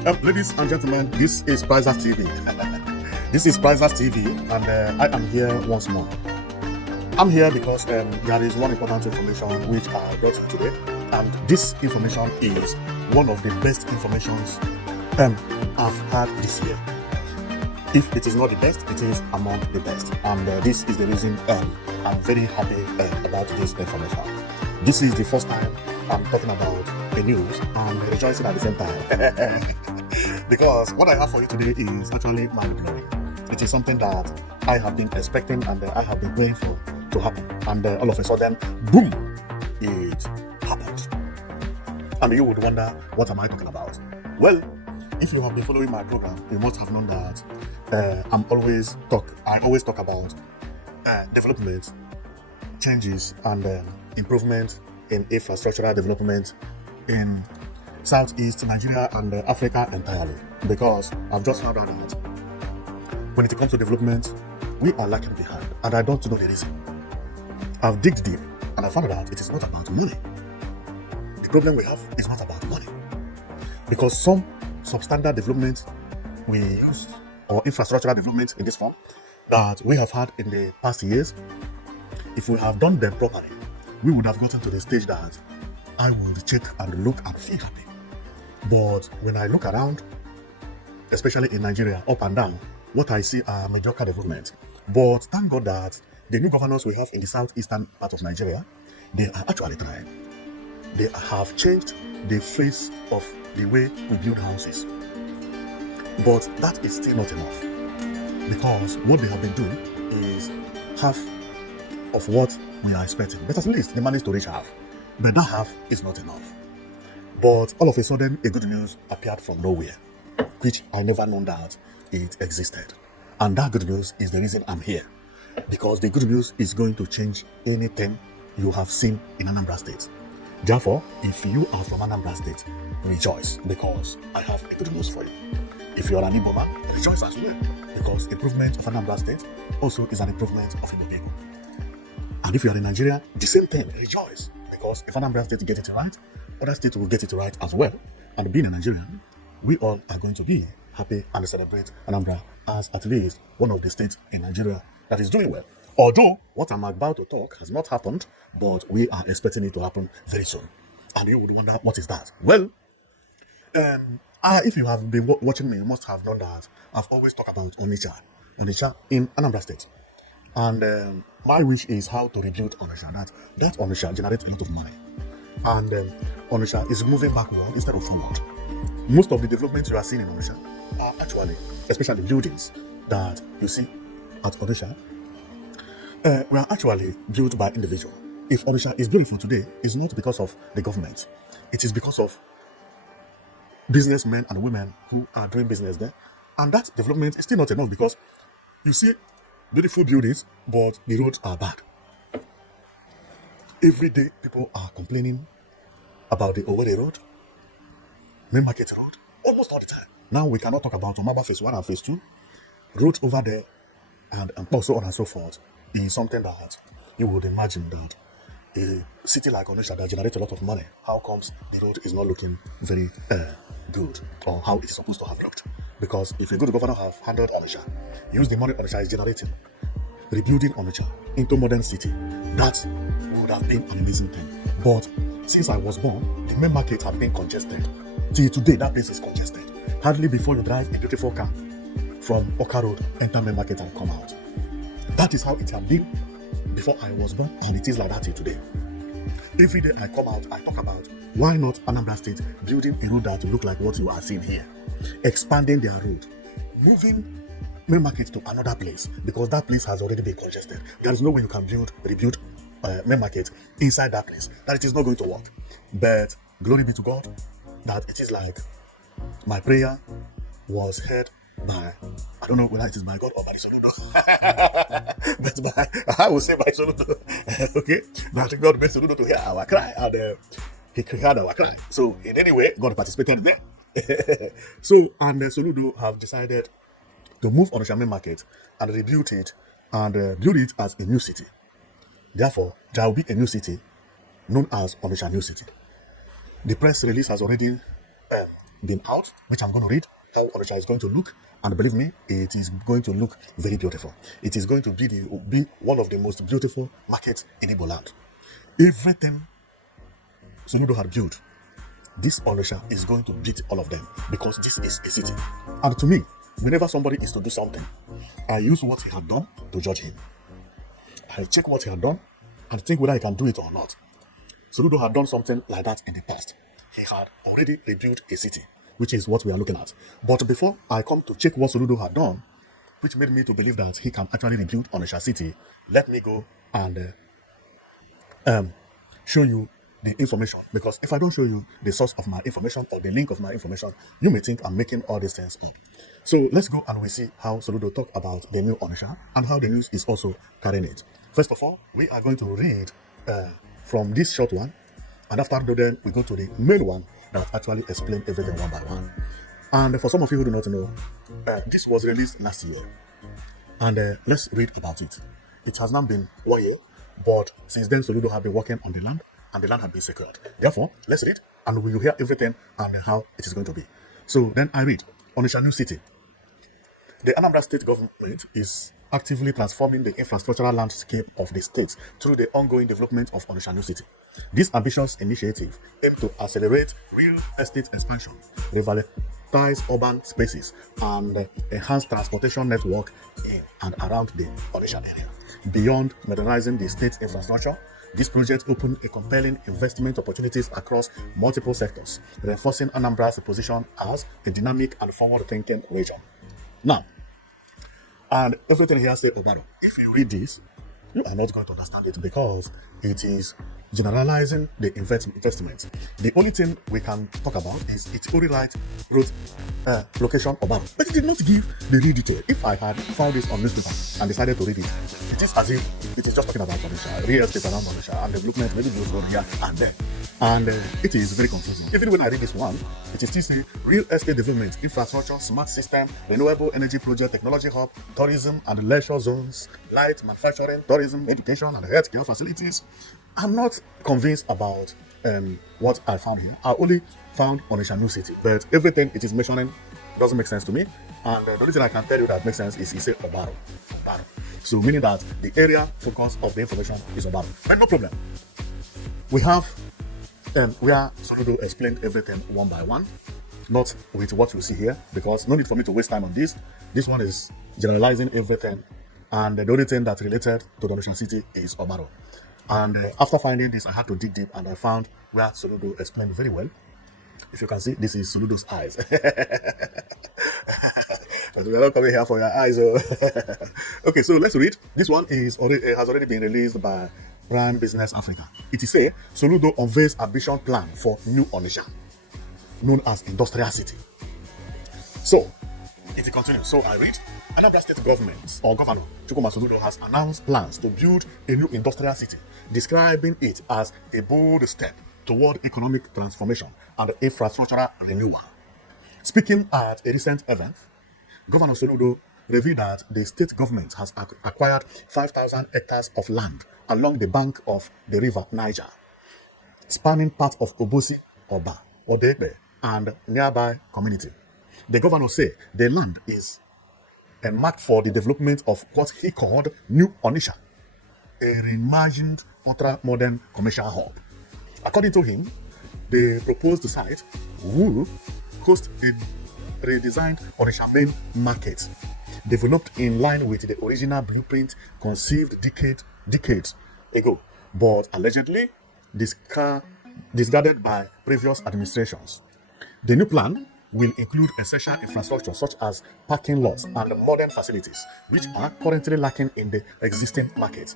Ladies and gentlemen, this is Piseras TV. This is Piseras TV, and I am here once more. I'm here because there is one important information which I brought you today, and this information is one of the best informations I've had this year. If it is not the best, it is among the best, and this is the reason I'm very happy about this information. This is the first time I'm talking about the news and rejoicing at the same time. Because what I have for you today is actually mind-blowing. It is something that I have been expecting and I have been waiting for to happen. And all of a sudden, boom, it happened. And you would wonder, what am I talking about? Well, if you have been following my program, you must have known that I always talk about development, changes, and improvement in infrastructural development in Southeast Nigeria and Africa entirely. Because I've just found out that when it comes to development, we are lagging behind, and I don't know the reason. I've digged deep and I found out it is not about money. The problem we have is not about money. Because some substandard development we use, or infrastructural development in this form, that we have had in the past years, if we have done them properly, we would have gotten to the stage that I would check and look and feel happy. But when I look around, especially in Nigeria, up and down, what I see are mediocre development. But thank God that the new governors we have in the southeastern part of Nigeria, they are actually trying. They have changed the face of the way we build houses. But that is still not enough. Because what they have been doing is half of what we are expecting. But at least they managed to reach half. But that half is not enough. But all of a sudden, a good news appeared from nowhere, which I never known that it existed. And that good news is the reason I'm here. Because the good news is going to change anything you have seen in Anambra State. Therefore, if you are from Anambra State, rejoice, because I have a good news for you. If you are an Igbo man, rejoice as well, because improvement of Anambra State also is an improvement of Igbo people. And if you are in Nigeria, the same thing, rejoice, because if Anambra State get it right, other states will get it right as well. And being a Nigerian, we all are going to be happy and celebrate Anambra as at least one of the states in Nigeria that is doing well. Although what I'm about to talk has not happened, but we are expecting it to happen very soon. And you would wonder, what is that? Well, if you have been watching me, you must have known that I've always talked about Onitsha in Anambra State. And my wish is how to rebuild Onitsha. That Onitsha generates a lot of money. And Onitsha is moving backward instead of forward. Most of the developments you are seeing in Onitsha are actually, especially buildings that you see at Onitsha, were actually built by individuals. If Onitsha is beautiful today, it's not because of the government. It is because of businessmen and women who are doing business there. And that development is still not enough, because you see beautiful buildings, but the roads are bad. Every day, people are complaining about the Owerri Road, Main Market Road, almost all the time. Now we cannot talk about Omaba Phase 1 and Phase 2. Roads over there, and so on and so forth, is something that you would imagine that a city like Onitsha that generates a lot of money, how comes the road is not looking very good, or how it's supposed to have looked? Because if a good governor have handled Onitsha, use the money Onitsha is generating, rebuilding Onitsha into modern city, that would have been an amazing thing. But since I was born, the main market have been congested. Till today, that place is congested. Hardly before you drive a beautiful car from Oka Road, enter main market and come out. That is how it had been before I was born, and it is like that till today. Every day I come out, I talk about why not Anambra State building a road that will look like what you are seeing here, expanding their road, moving main market to another place, because that place has already been congested. There is no way you can rebuild main market inside that place. That it is not going to work. But glory be to God that it is like my prayer was heard by, I don't know whether it is by God or by the Soludo, but I will say by Soludo. Okay, that God made Soludo to hear our cry, and he heard our cry. So in any way, God participated there. And Soludo have decided to move Onitsha main market and rebuild it and build it as a new city. Therefore, there will be a new city known as Onitsha New City. The press release has already been out, which I'm going to read, how Onitsha is going to look, and believe me, it is going to look very beautiful. It is going to be one of the most beautiful markets in Igbo land. Everything Soludo had built, this Onitsha is going to beat all of them because this is a city. And to me, whenever somebody is to do something, I use what he had done to judge him. I check what he had done and think whether I can do it or not. Soludo had done something like that in the past. He had already rebuilt a city, which is what we are looking at. But before I come to check what Soludo had done, which made me to believe that he can actually rebuild Onitsha City, let me go and show you the information. Because if I don't show you the source of my information or the link of my information, you may think I'm making all these things up. So let's go and we see how Soludo talk about the new Onitsha and how the news is also carrying it. First of all, we are going to read from this short one, and after that, we go to the main one that actually explains everything one by one. And for some of you who do not know, this was released last year. And let's read about it. It has now been 1 year, but since then, Soludo have been working on the land, and the land had been secured. Therefore, let's read, and we will hear everything and how it is going to be. So then I read, Onitsha City. The Anambra state government is actively transforming the infrastructural landscape of the state through the ongoing development of Onitsha City. This ambitious initiative aims to accelerate real estate expansion, revitalize urban spaces, and enhance transportation network in and around the Onitsha area. Beyond modernizing the state's infrastructure, this project opens a compelling investment opportunities across multiple sectors, reinforcing Anambra's position as a dynamic and forward-thinking region. Now, and everything here say Obaro. If you read this, you are not going to understand it because it is generalizing the investment. The only thing we can talk about is its only right road location Obaro. But it did not give the real detail. If I had found this on newspaper and decided to read it, it is as if it is just talking about Onitsha, real estate around Onitsha, and development, maybe goes on here and there. And it is very confusing. Even when I read this one, it is still saying real estate development, infrastructure, smart system, renewable energy project, technology hub, tourism and leisure zones, light manufacturing, tourism, education and healthcare facilities. I'm not convinced about what I found here. I only found Onitsha City, but everything it is mentioning doesn't make sense to me. And the only thing I can tell you that makes sense is he said Obaro. So meaning that the area focus of the information is Obaro. But no problem. We have where Soludo explained everything one by one, not with what you see here, because no need for me to waste time on this. This one is generalizing everything, and the only thing that related to the Onitsha City is Obaro. And after finding this, I had to dig deep, and I found where Soludo explained very well. If you can see, this is Soludo's eyes. But we are not coming here for your eyes. Okay, so let's read. This one has already been released by Prime Business Africa. It is say Soludo unveils ambition plan for new Onitsha, known as Industrial City. So it continues. So I read, Anambra State Government or Governor Chukwuma Soludo has announced plans to build a new industrial city, describing it as a bold step toward economic transformation and infrastructural renewal. Speaking at a recent event, Governor Soludo revealed that the state government has acquired 5,000 hectares of land along the bank of the river Niger, spanning part of Obosi, Oba, Odebe, and nearby community. The governor said the land is marked for the development of what he called New Onitsha, a reimagined ultra-modern commercial hub. According to him, the proposed site will host a redesigned Onitsha main market, developed in line with the original blueprint conceived decades ago, but allegedly discarded by previous administrations. The new plan will include essential infrastructure such as parking lots and modern facilities, which are currently lacking in the existing market.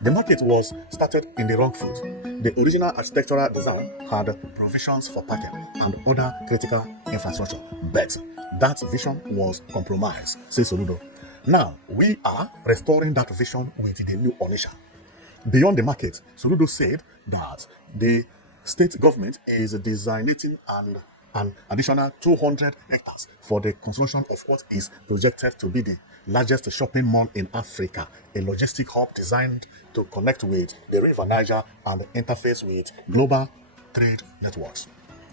The market was started in the wrong foot. The original architectural design had provisions for parking and other critical infrastructure, but that vision was compromised, says Soludo. Now, we are restoring that vision with the new Onitsha. Beyond the market, Soludo said that the state government is designating an additional 200 hectares for the construction of what is projected to be the largest shopping mall in Africa, a logistic hub designed to connect with the river Niger and interface with global trade networks.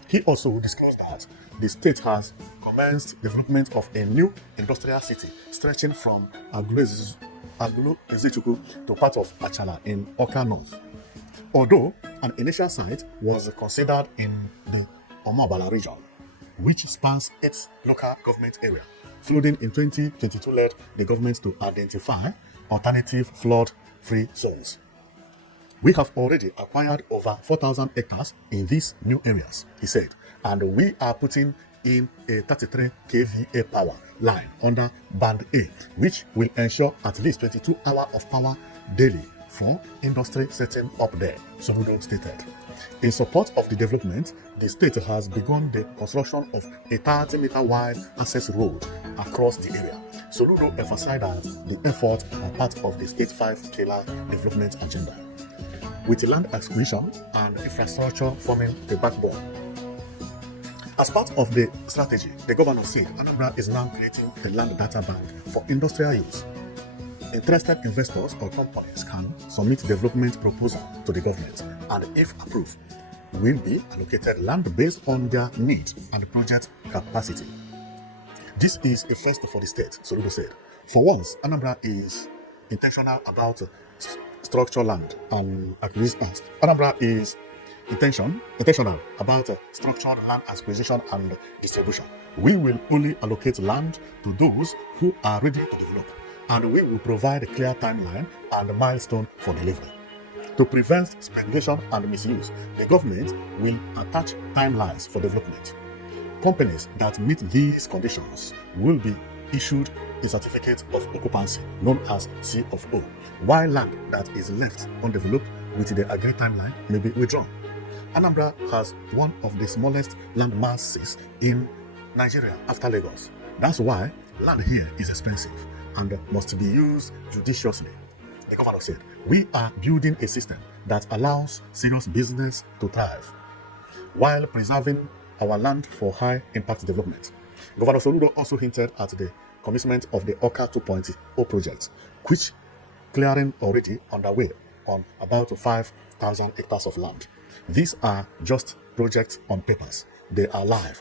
He also disclosed that the state has commenced development of a new industrial city stretching from Aglo-Ezechuku to part of Achala in Oka North. Although an initial site was considered in the Omabala region, which spans its local government area, flooding in 2022 led the government to identify alternative flood-free zones. We have already acquired over 4,000 hectares in these new areas, he said, and we are putting in a 33 kVA power line under Band A, which will ensure at least 22 hours of power daily for industry setting up there, Soludo stated. In support of the development, the state has begun the construction of a 30-meter wide access road across the area. Soludo emphasized that the efforts are part of the state 5-pillar development agenda, with land acquisition and infrastructure forming the backbone. As part of the strategy, the governor said Anambra is now creating the land data bank for industrial use. Interested investors or companies can submit development proposal to the government and, if approved, will be allocated land based on their needs and project capacity. This is a first for the state, Soludo said. For once, Anambra is intentional about structured land and acquisition. Anambra is intentional about structured land acquisition and distribution. We will only allocate land to those who are ready to develop, and we will provide a clear timeline and milestone for delivery. To prevent speculation and misuse, the government will attach timelines for development. Companies that meet these conditions will be issued a certificate of occupancy known as C of O, while land that is left undeveloped with the agreed timeline may be withdrawn. Anambra has one of the smallest land masses in Nigeria after Lagos. That's why land here is expensive and must be used judiciously. The governor said, we are building a system that allows serious business to thrive while preserving our land for high impact development. Governor Soludo also hinted at the commencement of the Oka 2.0 project, which clearing already underway on about 5,000 hectares of land. These are just projects on papers. They are live.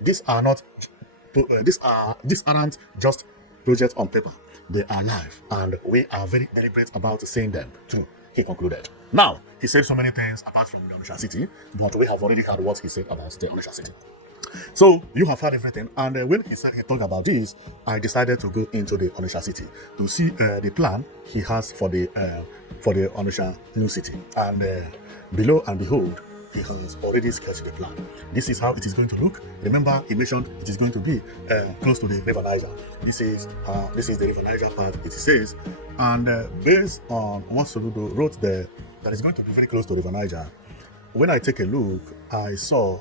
These aren't just projects on paper. They are live, and we are very deliberate about saying them true, he concluded. Now, he said so many things apart from the Onitsha City, but we have already heard what he said about the Onitsha City. So, you have heard everything, and when he said he talked about this, I decided to go into the Onitsha City to see the plan he has for the Onitsha new city. And below and behold, he has already sketched the plan. This is how it is going to look. Remember, he mentioned it is going to be close to the River Niger. This is the River Niger part, it says. And based on what Soludo wrote there, that is going to be very close to River Niger. When I take a look, I saw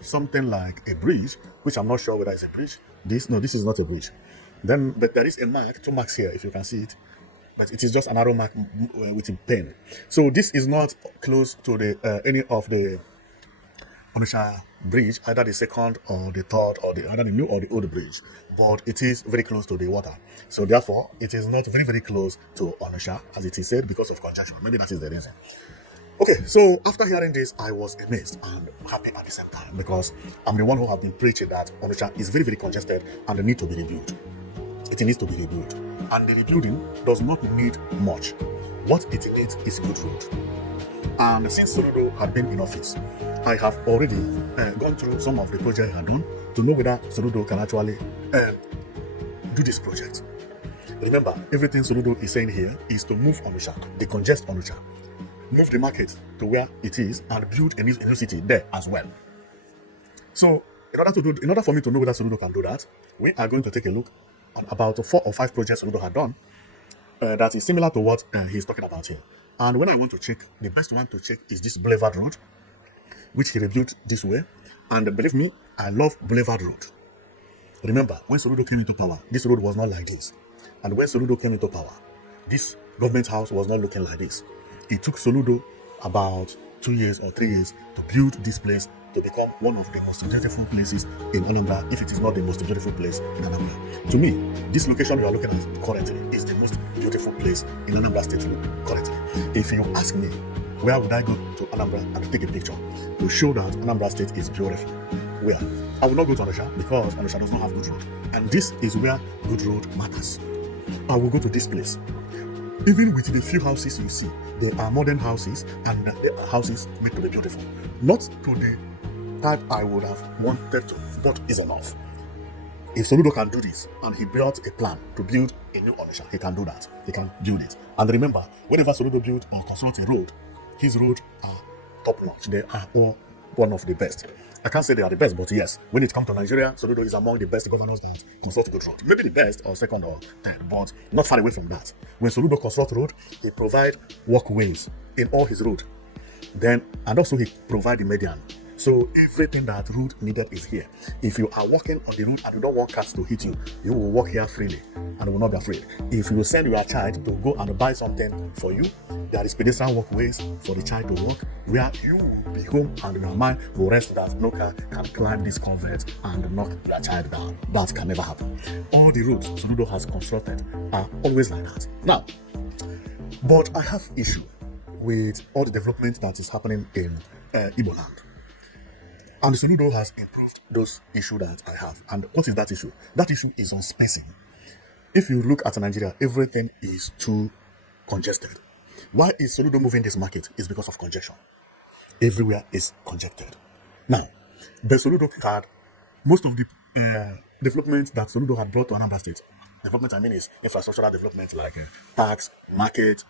something like a bridge, which I'm not sure whether it's a bridge. This is not a bridge. But there is a mark, 2 marks here, if you can see it. But it is just an arrow mark with a pen. So this is not close to the any of the Onitsha bridge, either the second or the third, or either the new or the old bridge. But it is very close to the water. So therefore, it is not very, very close to Onitsha, as it is said, because of congestion. Maybe that is the reason. Okay, so after hearing this, I was amazed and happy at the same time, because I'm the one who have been preaching that Onitsha is very, very congested and need to be rebuilt. It needs to be rebuilt. And the rebuilding does not need much. What it needs is good road. And since Soludo had been in office, I have already gone through some of the projects he had done to know whether Soludo can actually do this project. Remember, everything Soludo is saying here is to move Onitsha, decongest Onitsha, move the market to where it is, and build a new city there as well. So, in order for me to know whether Soludo can do that, we are going to take a look on about 4 or 5 projects Soludo had done that is similar to what he's talking about here. And when I want to check, the best one to check is this Boulevard Road, which he rebuilt this way. And believe me, I love Boulevard Road. Remember, when Soludo came into power, this road was not like this. And when Soludo came into power, this government house was not looking like this. It took Soludo about 2 years or 3 years to build this place to become one of the most beautiful places in Anambra, if it is not the most beautiful place in Anambra. To me, this location you are looking at currently is the most beautiful place in Anambra State currently. If you ask me, where would I go to Anambra and take a picture to show that Anambra State is beautiful? Where? I will not go to Onitsha because Onitsha does not have good road. And this is where good road matters. I will go to this place. Even with the few houses you see, they are modern houses and they are houses made to be beautiful. Not to the type I would have wanted to, but is enough. If Soludo can do this and he built a plan to build a new Onitsha, he can do that. He can build it. And remember, whenever Soludo build or construct a road, his roads are top notch. They are all one of the best. I can't say they are the best, but yes, when it comes to Nigeria, Soludo is among the best governors that construct good road. Maybe the best or second or third, but not far away from that. When Soludo construct road, he provide walkways in all his road. And also he provide the median. So everything that road needed is here. If you are walking on the road and you don't want cars to hit you, you will walk here freely and will not be afraid. If you send your child to go and buy something for you, there is pedestrian walkways for the child to walk, where you will be home and your mind will rest that no car can climb this convert and knock your child down. That can never happen. All the roads Soludo has constructed are always like that. Now, but I have issue with all the development that is happening in Igbo land. And Soludo has improved those issues that I have. And what is that issue? That issue is on spacing. If you look at Nigeria, everything is too congested. Why is Soludo moving this market? It's because of congestion. Everywhere is congested. Now, the Soludo had most of the development that Soludo had brought to Anambra State. Development, I mean, is infrastructural development like parks, market,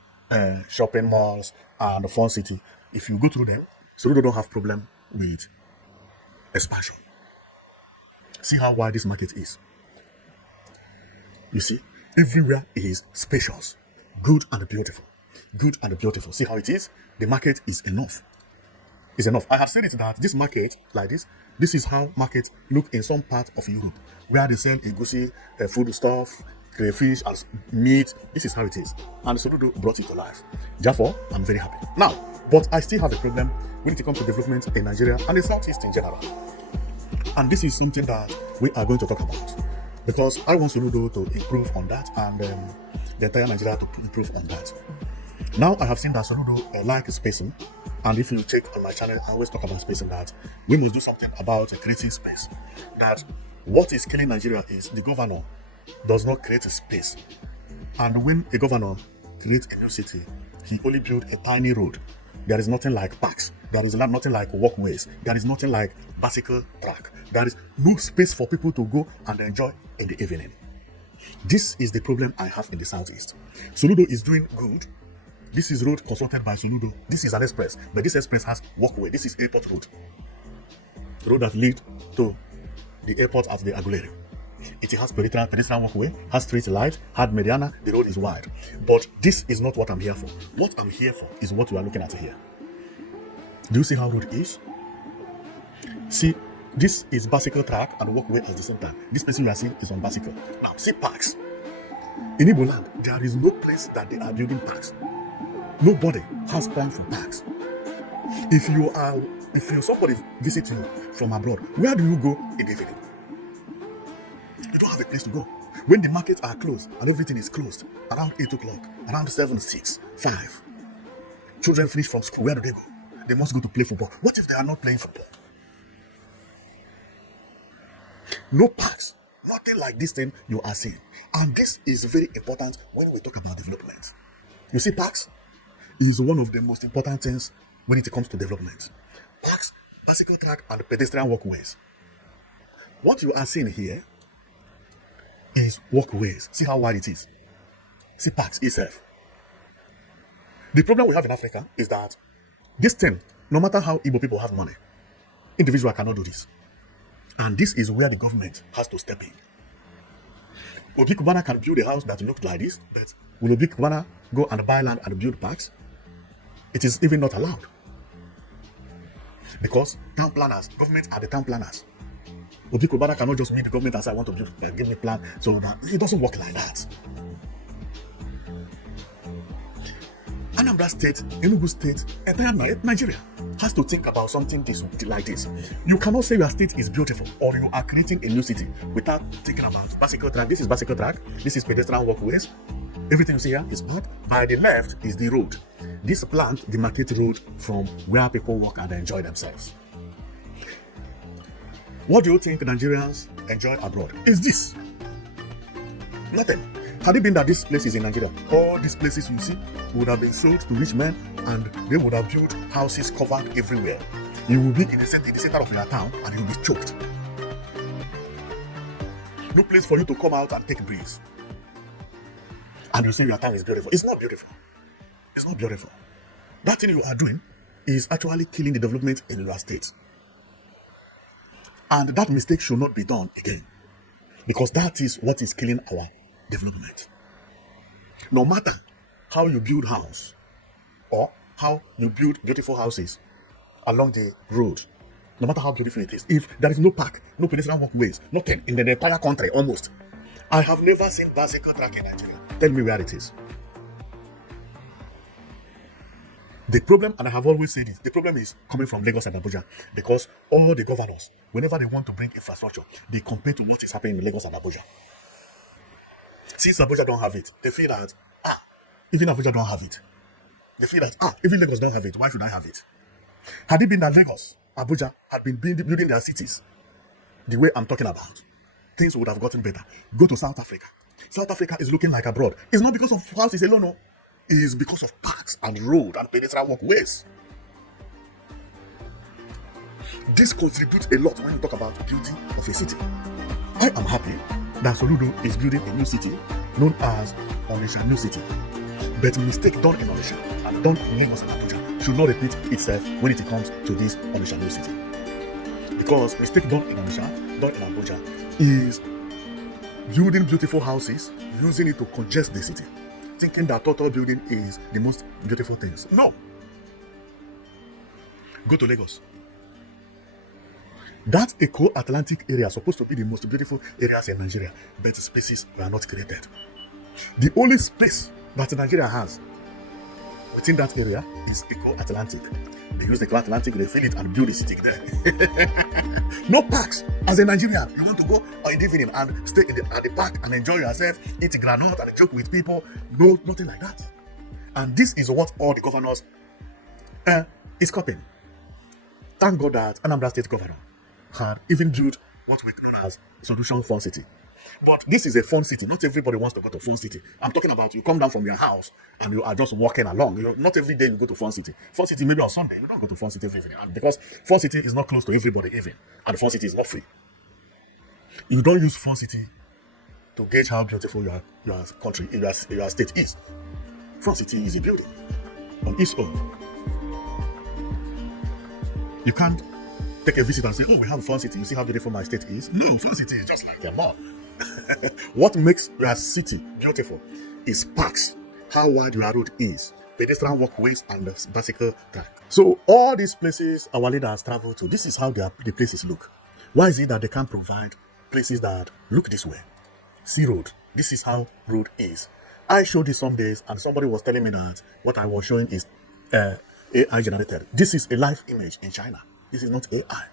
shopping malls, and the fun city. If you go through them, Soludo don't have problem with expansion. See how wide this market is. You see, everywhere is spacious, good and beautiful. Good and beautiful. See how it is? The market is enough. It's enough. I have said it that this market, like this is how markets look in some part of Europe, where they sell egusi, food stuff, crayfish, and meat. This is how it is. And Soludo brought it to life. Therefore, I'm very happy. Now, but I still have a problem when it comes to development in Nigeria and the Southeast in general. And this is something that we are going to talk about, because I want Soludo to improve on that and the entire Nigeria to improve on that. Now I have seen that Soludo like spacing, and if you check on my channel, I always talk about spacing, that we must do something about creating space. That what is killing Nigeria is the governor does not create a space. And when a governor creates a new city, he only builds a tiny road. There is nothing like parks. There is nothing like walkways. There is nothing like bicycle track. There is no space for people to go and enjoy in the evening. This is the problem I have in the Southeast. Soludo is doing good. This is road constructed by Soludo. This is an express, but this express has walkway. This is airport road. The road that leads to the airport at the Aguilera. It has pedestrian walkway, has street light, had mediana, the road is wide. But this is not what I'm here for. What I'm here for is what we are looking at here. Do you see how road is? See, this is bicycle track and walkway at the same time. This person you are seeing is on bicycle. Now, see parks. In Igbo land, there is no place that they are building parks. Nobody has plan for parks. If somebody visit you from abroad, where do you go in the evening? You don't have a place to go. When the markets are closed and everything is closed, around 8 o'clock, around 7, 6, 5, children finish from school, where do they go? They must go to play football. What if they are not playing football? No parks. Nothing like this thing you are seeing. And this is very important when we talk about development. You see, parks is one of the most important things when it comes to development. Parks, bicycle track, and pedestrian walkways. What you are seeing here is walkways. See how wide it is. See parks itself. The problem we have in Africa is that this thing, no matter how Igbo people have money, individual cannot do this. And this is where the government has to step in. Obi Kubana can build a house that looks like this, but will Obi Kubana go and buy land and build parks? It is even not allowed. Because town planners, government are the town planners. Obi Kubana cannot just meet the government and say, I want to build, give me a plan. So that it doesn't work like that. Anambra State, Enugu State, entire Nigeria. has to think about something like this. You cannot say your state is beautiful or you are creating a new city without thinking about bicycle track. This is bicycle track. This is pedestrian walkways. Everything you see here is park. By the left is the road. This plant demarcates road from where people walk and enjoy themselves. What do you think Nigerians enjoy abroad? Is this? Nothing. Had it been that this place is in Nigeria, all these places you see would have been sold to rich men and they would have built houses covered everywhere. You will be in the center of your town and you'll be choked. No place for you to come out and take a breeze. And you say your town is beautiful. It's not beautiful. It's not beautiful. That thing you are doing is actually killing the development in your state. And that mistake should not be done again. Because that is what is killing our development. No matter how you build house or how you build beautiful houses along the road, no matter how beautiful it is, if there is no park, no pedestrian walkways, nothing in the entire country almost. I have never seen bicycle track in Nigeria. Tell me where it is. The problem, and I have always said it, the problem is coming from Lagos and Abuja, because all the governors, whenever they want to bring infrastructure, they compare to what is happening in Lagos and Abuja. Since Abuja don't have it, they feel that, even Abuja don't have it. They feel that, even Lagos don't have it, why should I have it? Had it been that Lagos, Abuja had been building their cities the way I'm talking about, things would have gotten better. Go to South Africa. South Africa is looking like abroad. It's not because of houses alone, no. It is because of parks and road and pedestrian walkways. This contributes a lot when you talk about beauty of a city. I am happy that Soludo is building a new city known as Onitsha New City. But mistake done in Onitsha and done in Lagos and Abuja should not repeat itself when it comes to this Onitsha New City. Because mistake done in Onitsha, done in Abuja is building beautiful houses, using it to congest the city, thinking that total building is the most beautiful things. No. Go to Lagos. That Eco-Atlantic area is supposed to be the most beautiful areas in Nigeria, but spaces were not created. The only space that Nigeria has within that area is Eco-Atlantic. They use the Eco-Atlantic, they fill it and build a city there. No parks. As a Nigerian, you want to go in the evening and stay at the park and enjoy yourself, eat granola and joke with people. No, nothing like that. And this is what all the governors is copying. Thank God that Anambra State governor had even built what we know as Solution Fun City. But this is a fun city. Not everybody wants to go to Fun City. I'm talking about you come down from your house and you are just walking along. You know, not every day you go to Fun City. Fun City maybe on Sunday. You don't go to Fun City every evening. And because Fun City is not close to everybody even. And Fun City is not free. You don't use Fun City to gauge how beautiful your country, your state is. Fun City is a building on its own. You can't take a visit and say, we have a Fun City. You see how beautiful my state is? No, Fun City is just like a mall. What makes your city beautiful is parks, how wide your road is, pedestrian walkways, and the bicycle track. So all these places our leaders travel to, this is how the places look. Why is it that they can't provide places that look this way? See road. This is how road is. I showed this some days and somebody was telling me that what I was showing is AI generated. This is a live image in China. This is not AI.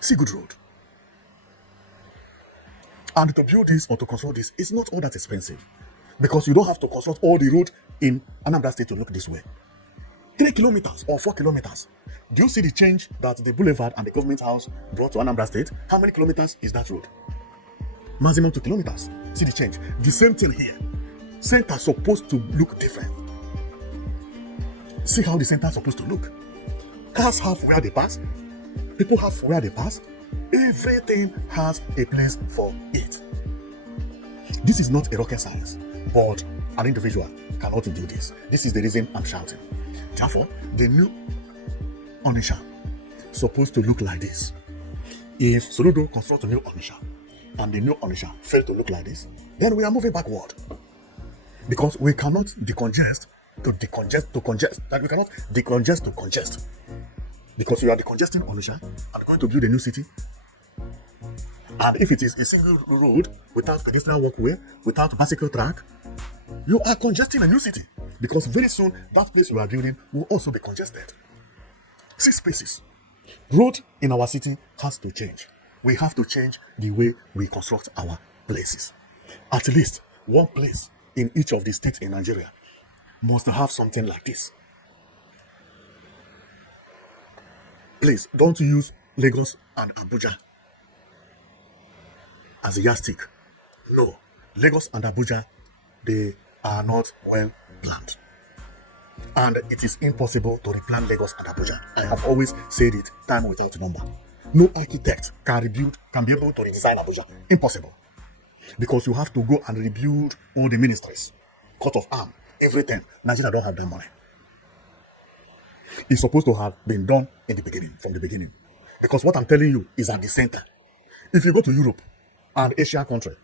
See good road. And to build this or to construct this, it's not all that expensive. Because you don't have to construct all the road in Anambra State to look this way. 3 kilometers or 4 kilometers. Do you see the change that the boulevard and the government house brought to Anambra State? How many kilometers is that road? Maximum 2 kilometers. See the change. The same thing here. Center supposed to look different. See how the center is supposed to look. Cars have where they pass. People have where they pass. Everything has a place for it. This is not a rocket science, but an individual cannot do this. This is the reason I'm shouting. Therefore, the new Onitsha is supposed to look like this. If Soludo constructs a new Onitsha and the new Onitsha fails to look like this, then we are moving backward. Because we cannot decongest to congest. Like we cannot decongest to congest. Because you are decongesting Onitsha and going to build a new city. And if it is a single road without pedestrian walkway, without bicycle track, you are congesting a new city. Because very soon that place you are building will also be congested. See spaces. Road in our city has to change. We have to change the way we construct our places. At least one place in each of the states in Nigeria must have something like this. Please don't use Lagos and Abuja as a yardstick. No, Lagos and Abuja, they are not well planned. And it is impossible to replan Lagos and Abuja. I have always said it time without number. No architect can be able to redesign Abuja. Impossible. Because you have to go and rebuild all the ministries, coat of arm, everything. Nigeria don't have that money. It's supposed to have been done in the beginning, from the beginning. Because what I'm telling you is at the center. If you go to Europe and Asian countries,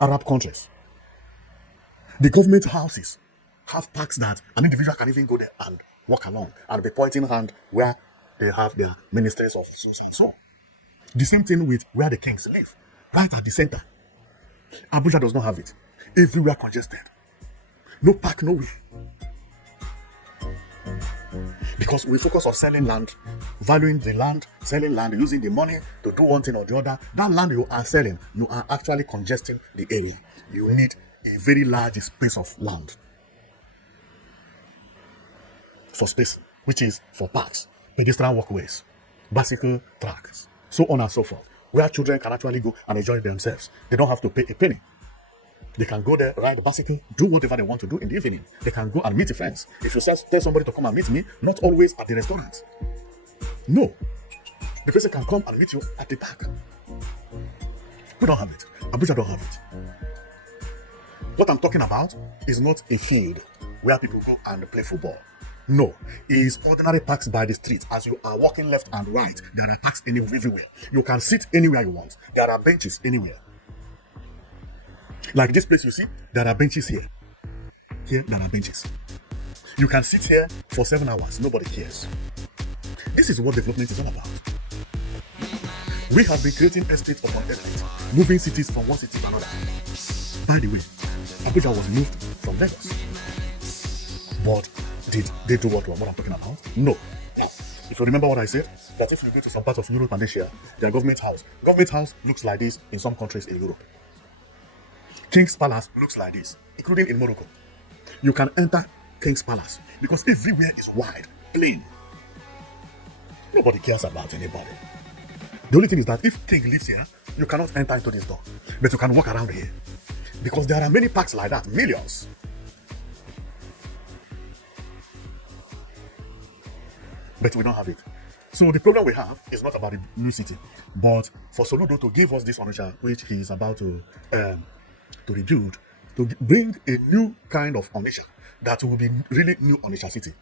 Arab countries, the government houses have parks that an individual can even go there and walk along and be pointing hand where they have their ministries of so and so. The same thing with where the kings live, right at the center. Abuja does not have it. Everywhere congested. No park, no way. Because we focus on selling land, valuing the land, selling land, using the money to do one thing or the other. That land you are selling, you are actually congesting the area. You need a very large space of land for space, which is for parks, pedestrian walkways, bicycle tracks, so on and so forth, where children can actually go and enjoy themselves. They don't have to pay a penny. They can go there, ride the bicycle, do whatever they want to do in the evening. They can go and meet friends. If you tell somebody to come and meet me, not always at the restaurant. No. The person can come and meet you at the park. We don't have it. Abuja don't have it. What I'm talking about is not a field where people go and play football. No, it is ordinary parks by the street. As you are walking left and right, there are parks everywhere. You can sit anywhere you want. There are benches anywhere. Like this place you see, there are benches here. Here, there are benches. You can sit here for 7 hours. Nobody cares. This is what development is all about. We have been creating estates upon estate, moving cities from one city to another. By the way, Abuja was moved from Lagos. But did they do what I'm talking about? No. If you remember what I said, that if you go to some part of Europe and Asia, their government house looks like this in some countries in Europe. King's Palace looks like this, including in Morocco. You can enter King's Palace because everywhere is wide, plain. Nobody cares about anybody. The only thing is that if King lives here, you cannot enter into this door, but you can walk around here because there are many parks like that, millions. But we don't have it. So the problem we have is not about the new city, but for Soludo to give us this Onitsha, which he is about to rebuild, to bring a new kind of Onitsha that will be really new Onitsha City.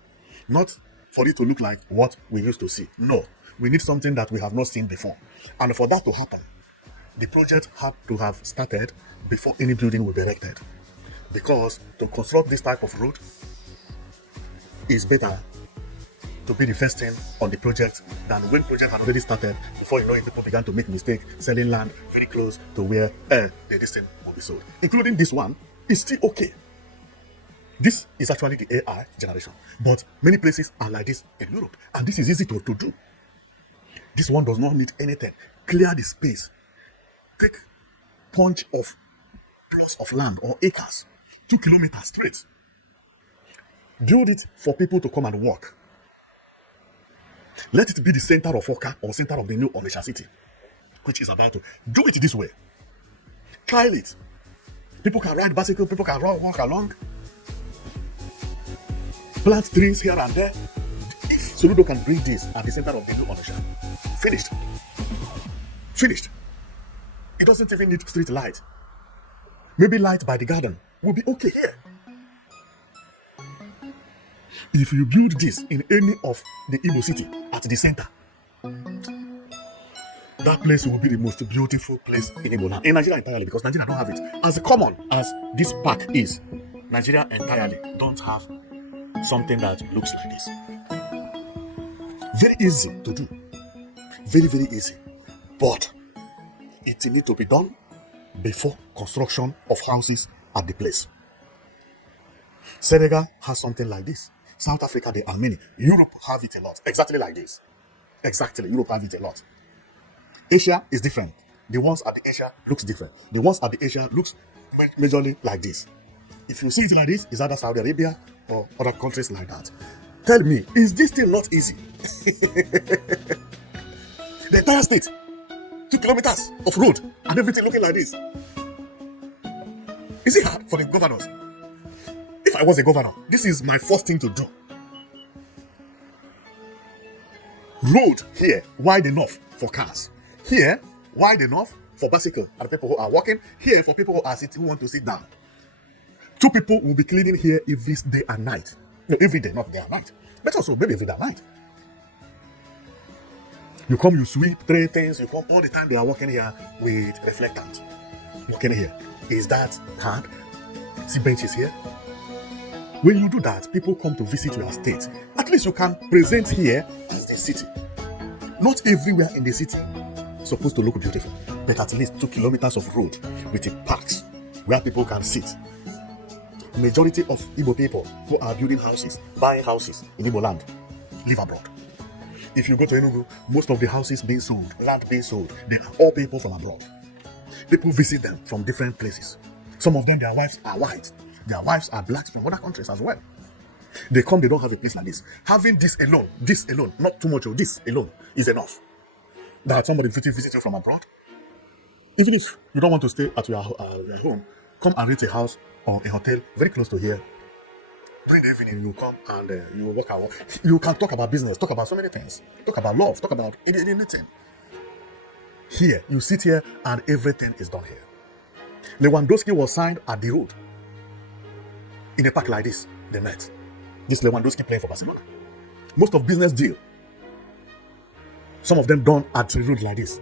Not for it to look like what we used to see. No, we need something that we have not seen before. And for that to happen, the project had to have started before any building will be erected. Because to construct this type of road is better to be the first thing on the project than when project had already started. Before you know it, people began to make mistakes, selling land very close to where the distance will be sold. Including this one, is still okay. This is actually the AI generation. But many places are like this in Europe. And this is easy to do. This one does not need anything. Clear the space. Take punch of plots of land or acres, 2 kilometers straight. Build it for people to come and walk. Let it be the center of Oka or center of the new Onitsha City, which is about to do it this way. Trial it. People can ride bicycle, people can walk along. Plant trees here and there. If Soludo can bring this at the center of the new Onitsha, finished. Finished. It doesn't even need street light. Maybe light by the garden will be okay here. If you build this in any of the Igbo city at the center, that place will be the most beautiful place in Igbo land. In Nigeria entirely, because Nigeria don't have it. As common as this park is, Nigeria entirely don't have something that looks like this. Very easy to do. Very, very easy. But it needs to be done before construction of houses at the place. Senegal has something like this. South Africa, there are many. Europe have it a lot. Exactly like this. Exactly, Europe have it a lot. Asia is different. The ones at the Asia looks different. The ones at the Asia looks majorly like this. If you see it like this, it's either Saudi Arabia or other countries like that. Tell me, is this thing not easy? The entire state, 2 kilometers of road and everything looking like this. Is it hard for the governors? If I was a governor, this is my first thing to do. Road here, wide enough for cars. Here, wide enough for bicycle and people who are walking. Here, for people who are sitting, who want to sit down. 2 people will be cleaning here every day and night. No, every day, not day and night. But also maybe every day and night. You come, you sweep 3 things, you come all the time they are working here with reflectant. Working here. Is that hard? See benches here? When you do that, people come to visit your state. At least you can present here as the city. Not everywhere in the city is supposed to look beautiful, but at least 2 kilometers of road with parks where people can sit. Majority of Igbo people who are building houses, buying houses in Igbo land, live abroad. If you go to Enugu, most of the houses being sold, land being sold, they are all people from abroad. People visit them from different places. Some of them, their wives are white. Their wives are blacks from other countries as well. They come, they don't have a place like this. Having this alone, not too much of this alone is enough. That somebody visit you from abroad. Even if you don't want to stay at your home, come and rent a house or a hotel very close to here. During the evening, you come and you work out. You can talk about business, talk about so many things. Talk about love, talk about anything. Here, you sit here and everything is done here. Lewandowski was signed at the road. In a park like this, they met. This Lewandowski playing for Barcelona. Most of business deal, some of them done at the road like this.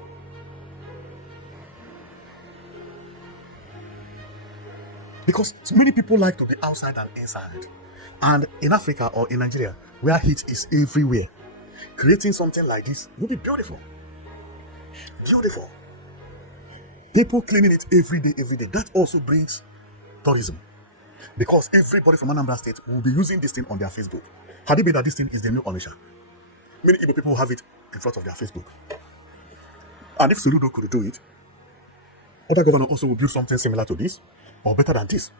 Because so many people like to be outside and inside. And in Africa or in Nigeria, where heat is everywhere, creating something like this would be beautiful. Beautiful. People cleaning it every day. That also brings tourism. Because everybody from Anambra State will be using this thing on their Facebook. Had it been that this thing is the new Onitsha, many Igbo people have it in front of their Facebook. And if Soludo could do it, other governors also will build something similar to this, or better than this.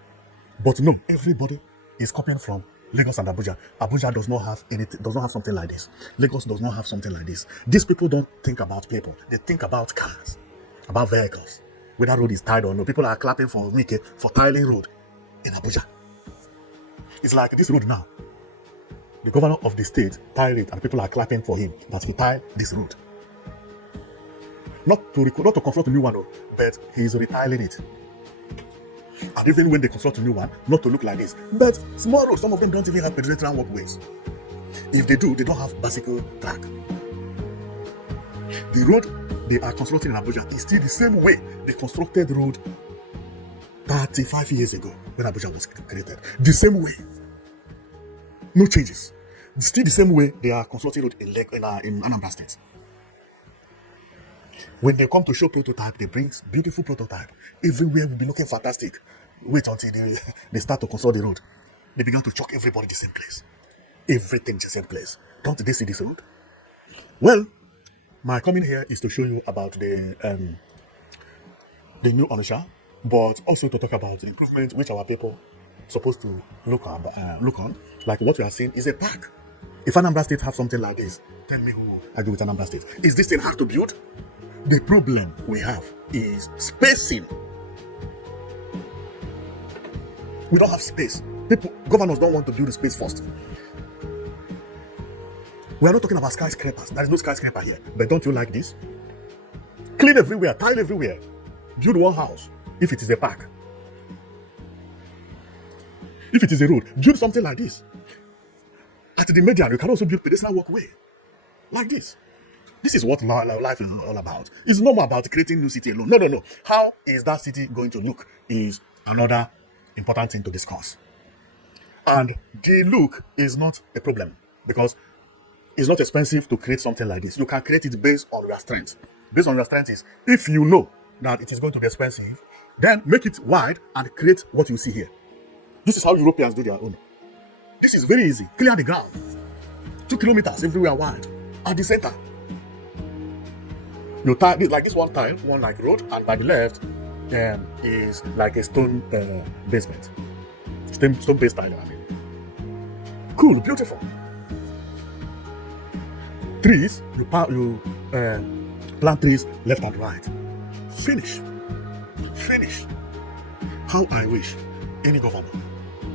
But no, everybody is copying from Lagos and Abuja. Abuja does not have anything, does not have something like this. Lagos does not have something like this. These people don't think about people. They think about cars, about vehicles. Whether road is tiled or no. People are clapping for Wike for tiling road in Abuja. It's like this road now. The governor of the state tiled it and people are clapping for him that he tiled this road. Not to construct a new one, but he's retiling it. And even when they construct a new one, not to look like this. But small roads, some of them don't even have pedestrian walkways. If they do, they don't have bicycle track. The road they are constructing in Abuja is still the same way they constructed the road 35 years ago when Abuja was created. The same way. No changes. Still the same way they are constructing road in Anambra State. When they come to show prototype, they bring beautiful prototype. Everywhere will be looking fantastic. Wait until they start to construct the road. They begin to chalk everybody the same place. Everything the same place. Don't they see this road? Well, my coming here is to show you about the new Onitsha, but also to talk about the improvement which our people supposed to look on. Like what we are seeing is a park. If Anambra State have something like this, tell me who agree with Anambra State. Is this thing hard to build? The problem we have is spacing. We don't have space. Governors don't want to build the space first. We are not talking about skyscrapers. There is no skyscraper here. But don't you like this? Clean everywhere, tile everywhere. Build one house if it is a park. If it is a road, build something like this. At the median, you can also build pedestrian walkway. Like this. This is what life is all about. It's not about creating new city alone. No. How is that city going to look is another important thing to discuss. And the look is not a problem because it's not expensive to create something like this. You can create it based on your strength. Based on your strength is, if you know that it is going to be expensive, then make it wide and create what you see here. This is how Europeans do their own. This is very easy. Clear the ground. 2 kilometers everywhere wide. At the center. You tie like this one tile, one like road, and by the left is like a stone basement. Stone based tile, I mean. Cool, beautiful. Trees, you plant trees left and right. Finish. How I wish any governor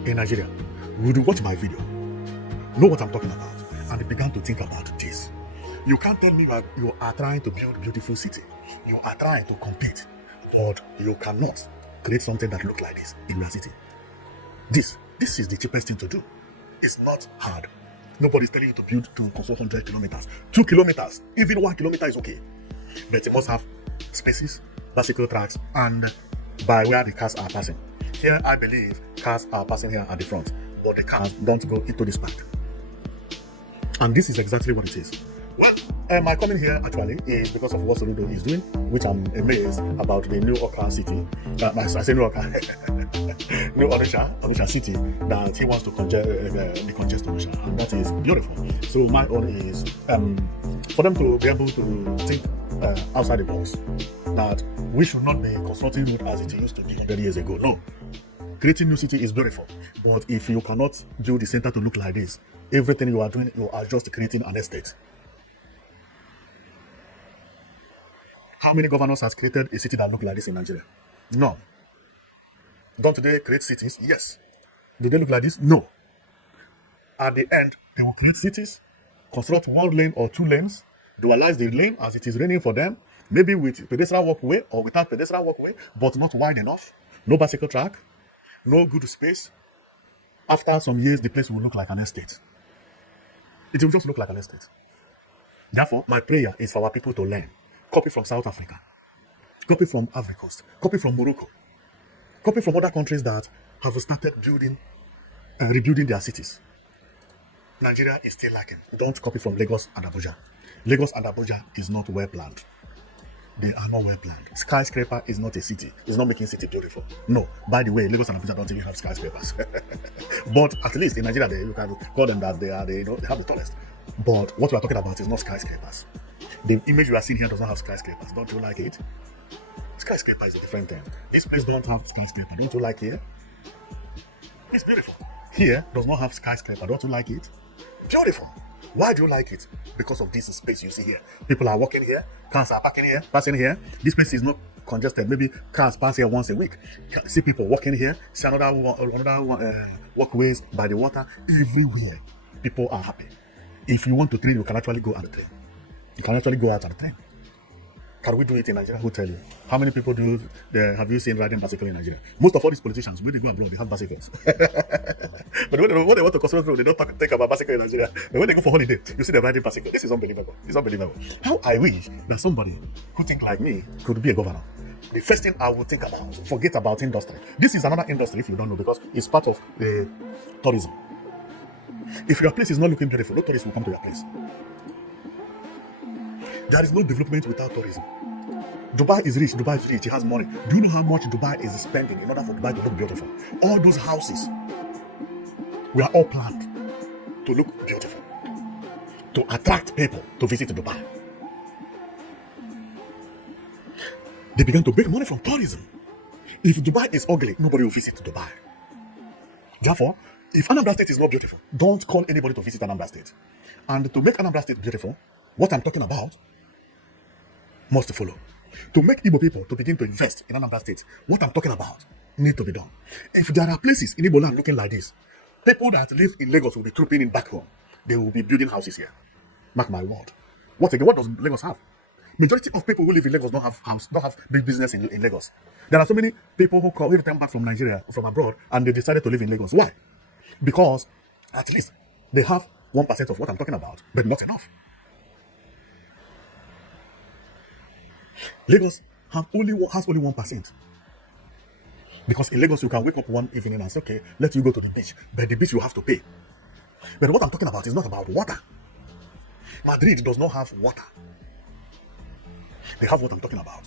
in Nigeria would watch my video, know what I'm talking about, and began to think about this. You can't tell me that you are trying to build a beautiful city. You are trying to compete, but you cannot create something that looks like this in your city. This is the cheapest thing to do. It's not hard. Nobody's telling you to build to 400 kilometers. 2 kilometers, even 1 kilometer is okay. But it must have spaces, bicycle tracks, and by where the cars are passing. Here, I believe cars are passing here at the front, but the cars don't go into this part. And this is exactly what it is. Well, my coming here actually is because of what Soludo is doing, which I'm amazed about the new City. I say new new Onitsha City, that he wants to decongest Onitsha, and that is beautiful. So my own is for them to be able to think outside the box, that we should not be constructing it as it used to be 100 years ago. No, creating new city is beautiful, but if you cannot build the center to look like this, everything you are doing, you are just creating an estate. How many governors has created a city that look like this in Nigeria? No. Don't they create cities? Yes. Do they look like this? No. At the end, they will create cities, construct 1 lane or 2 lanes, dualize the lane as it is raining for them, maybe with pedestrian walkway or without pedestrian walkway, but not wide enough, no bicycle track, no good space. After some years, the place will look like an estate. It will just look like an estate. Therefore, my prayer is for our people to learn. Copy from South Africa, copy from Ivory Coast, copy from Morocco, copy from other countries that have started rebuilding their cities. Nigeria is still lacking. Don't copy from Lagos and Abuja. Lagos and Abuja is not well planned. They are not well planned. Skyscraper is not a city. It's not making city beautiful. No. By the way, Lagos and Abuja don't even have skyscrapers. But at least in Nigeria, you can call them that they have the tallest. But what we are talking about is not skyscrapers. The image you are seeing here does not have skyscrapers. Don't you like it? Skyscraper is a different thing. This place don't have skyscraper. Don't you like it? It's beautiful. Here does not have skyscraper. Don't you like it? Beautiful. Why do you like it? Because of this space you see here. People are walking here. Cars are parking here, passing here. This place is not congested. Maybe cars pass here once a week. See people walking here. See another walkways by the water. Everywhere. People are happy. If you want to train, you can actually go at the train. You can actually go out at the train. Can we do it in Nigeria? Who tell you? How many people have you seen riding bicycle in Nigeria? Most of all these politicians, when they go abroad, they have bicycles. But when they want to construct road, they don't think about bicycle in Nigeria. But when they go for holiday, you see them riding bicycle. This is unbelievable. It's unbelievable. How I wish that somebody who think like me could be a governor. The first thing I would think about, forget about industry. This is another industry if you don't know, because it's part of tourism. If your place is not looking beautiful, no tourists will come to your place. There is no development without tourism. Dubai is rich. It has money. Do you know how much Dubai is spending in order for Dubai to look beautiful? All those houses were all planned to look beautiful, to attract people to visit Dubai. They began to make money from tourism. If Dubai is ugly, nobody will visit Dubai. Therefore, if Anambra State is not beautiful, don't call anybody to visit Anambra State. And to make Anambra State beautiful, what I'm talking about must follow. To make Igbo people to begin to invest in Anambra State, what I'm talking about need to be done. If there are places in Igbo land looking like this, people that live in Lagos will be trooping in back home. They will be building houses here. Mark my word. What does Lagos have? Majority of people who live in Lagos don't have big business in Lagos. There are so many people who return back from Nigeria, from abroad, and they decided to live in Lagos. Why? Because at least they have 1% of what I'm talking about, but not enough. Lagos has only 1%. Because in Lagos, you can wake up one evening and say, okay, let you go to the beach. But the beach, you have to pay. But what I'm talking about is not about water. Madrid does not have water. They have what I'm talking about.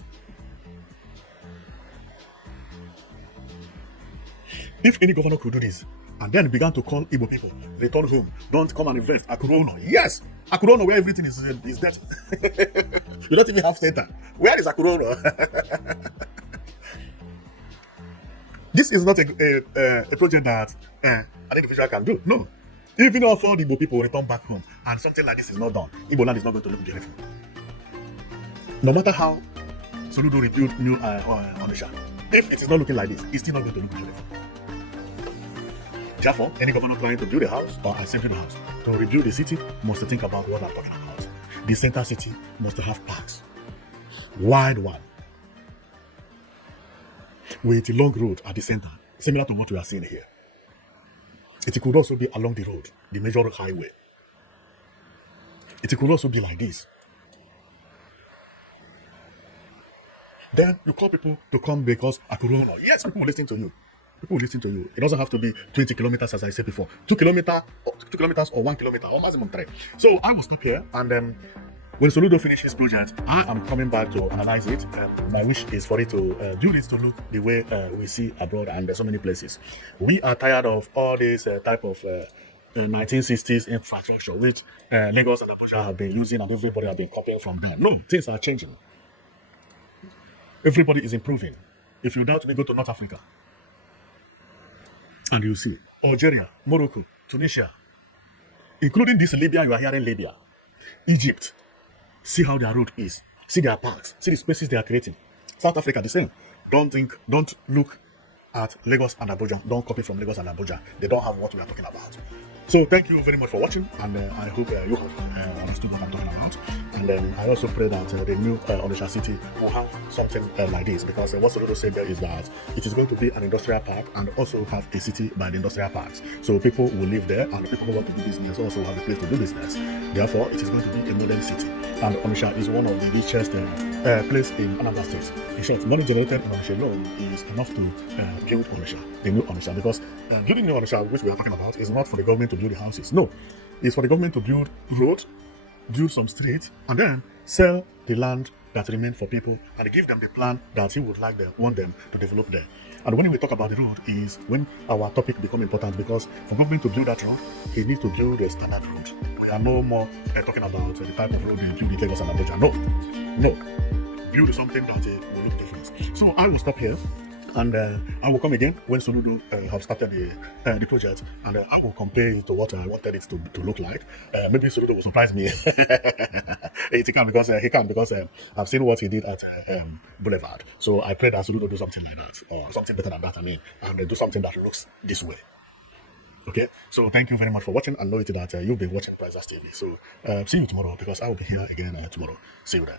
If any governor could do this, And then he began to call Igbo people, return home, don't come and invest. Akurono. Yes, Akurono, where everything is dead. You don't even have center. Where is Akurono? This is not a project that an individual can do. No. Even if all the Igbo people return back home and something like this is not done, Igbo land is not going to look beautiful. No matter how Soludo rebuild new Onitsha, if it is not looking like this, it's still not going to look beautiful. Therefore, any governor planning to build a house or assembling a house to rebuild the city must think about what I'm talking about. The center city must have parks, wide one, with a long road at the center, similar to what we are seeing here. It could also be along the road, the major highway. It could also be like this. Then you call people to come because Akurono. Yes, people will listen to you. People will listen to you. It doesn't have to be 20 kilometers, as I said before. 2 kilometers or 1 kilometer or maximum 3. So I will stop here, and when Soludo finishes his project, I am coming back to analyze it. My wish is for it to do this to look the way we see abroad and so many places. We are tired of all this type of 1960s infrastructure, which Lagos and Abuja have been using, and everybody have been copying from them. No, things are changing. Everybody is improving. If you doubt me, go to North Africa. And you see Algeria, Morocco, Tunisia, including this Libya, you are hearing Libya, Egypt. See how their road is. See their parks. See the spaces they are creating. South Africa, the same. Don't look at Lagos and Abuja. Don't copy from Lagos and Abuja. They don't have what we are talking about. So thank you very much for watching, and I hope you have understood what I'm talking about. And I also pray that the new Onitsha City will have something like this, because what Soludo said there is that it is going to be an industrial park and also have a city by the industrial parks. So people will live there, and people who want to do business also have a place to do business. Therefore, it is going to be a modern city. And Onitsha is one of the richest places in Anambra State. In short, money generated in Onitsha alone is enough to build Onitsha, the new Onitsha, because building new Onitsha, which we are talking about, is not for the government to build the houses. No, it's for the government to build road, build some streets, and then sell the land that remains for people and give them the plan that he would want them to develop there. And when we talk about the road is when our topic becomes important, because for government to build that road, he needs to build a standard road. We are no more talking about the type of road they build in Lagos and Abuja. No. Build something that will look different. So I will stop here. And I will come again when Soludo have started the project, and I will compare it to what I wanted it to look like. Maybe Soludo will surprise me. He can because I've seen what he did at Boulevard. So I pray that Soludo do something like that, or something better than that. And do something that looks this way. Okay, so thank you very much for watching, and know it that you'll be watching Piseras TV. So see you tomorrow, because I will be here again tomorrow. See you then.